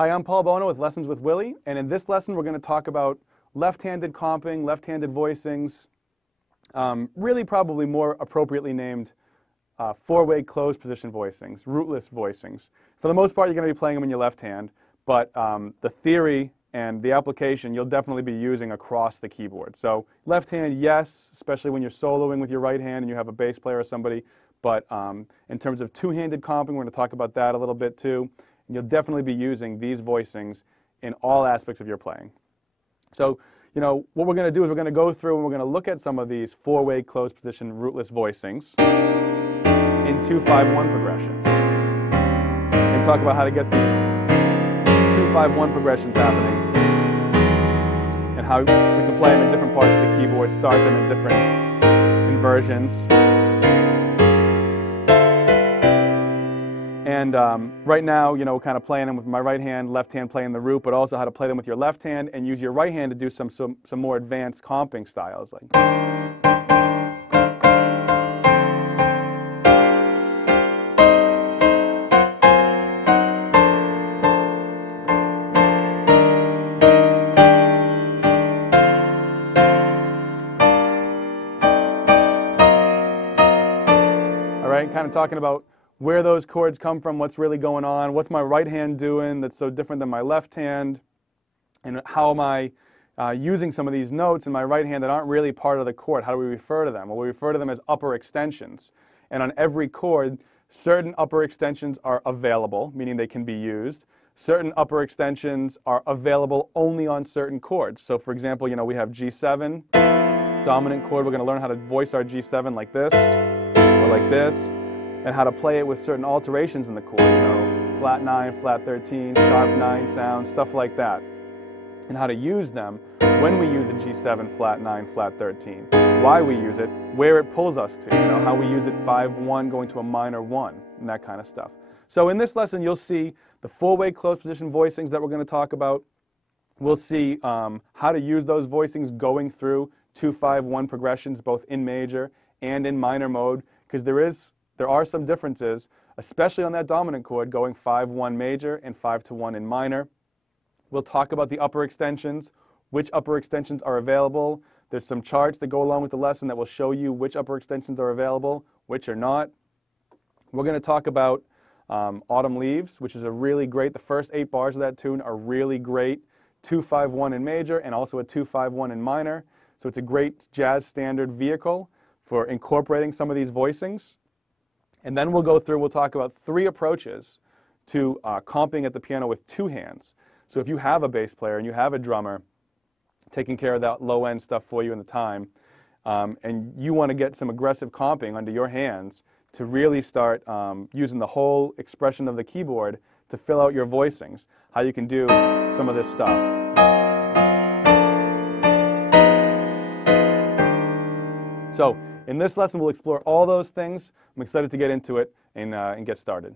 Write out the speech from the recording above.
Hi, I'm Paul Bono with Lessons with Willie, and in this lesson we're going to talk about left-handed comping, left-handed voicings, really probably more appropriately named four-way closed position voicings, rootless voicings. For the most part you're going to be playing them in your left hand, but the theory and the application you'll definitely be using across the keyboard. So left hand, yes, especially when you're soloing with your right hand and you have a bass player or somebody, but in terms of two-handed comping, we're going to talk about that a little bit too. You'll definitely be using these voicings in all aspects of your playing. So, you know, what we're going to do is we're going to go through and we're going to look at some of these four-way closed position rootless voicings in 2-5-1 progressions and talk about how to get these 2-5-1 progressions happening and how we can play them in different parts of the keyboard, start them in different inversions. And right now, you know, kind of playing them with my right hand, left hand playing the root, but also how to play them with your left hand and use your right hand to do some more advanced comping styles. Like. All right, kind of talking about where those chords come from, what's really going on, what's my right hand doing that's so different than my left hand, and how am I using some of these notes in my right hand that aren't really part of the chord. How do we refer to them? Well, we refer to them as upper extensions. And on every chord, certain upper extensions are available, meaning they can be used. Certain upper extensions are available only on certain chords. So for example, you know, we have G7, dominant chord. We're going to learn how to voice our G7 like this, or like this, and how to play it with certain alterations in the chord, you know, flat 9, flat 13, sharp 9 sound, stuff like that. And how to use them when we use a G7, flat 9, flat 13, why we use it, where it pulls us to, you know, how we use it 5-1 going to a minor 1, and that kind of stuff. So in this lesson you'll see the four-way closed position voicings that we're going to talk about. We'll see how to use those voicings going through 2-5-1 progressions, both in major and in minor mode, because there are some differences, especially on that dominant chord, going 5-1 major and 5-1 in minor. We'll talk about the upper extensions, which upper extensions are available. There's some charts that go along with the lesson that will show you which upper extensions are available, which are not. We're going to talk about Autumn Leaves, which is a really great, the first 8 bars of that tune are really great, 2-5-1 in major and also a 2-5-1 in minor. So it's a great jazz standard vehicle for incorporating some of these voicings. And then we'll talk about 3 approaches to comping at the piano with 2 hands. So if you have a bass player and you have a drummer taking care of that low-end stuff for you in the time, and you want to get some aggressive comping under your hands to really start using the whole expression of the keyboard to fill out your voicings, how you can do some of this stuff. So in this lesson, we'll explore all those things. I'm excited to get into it and get started.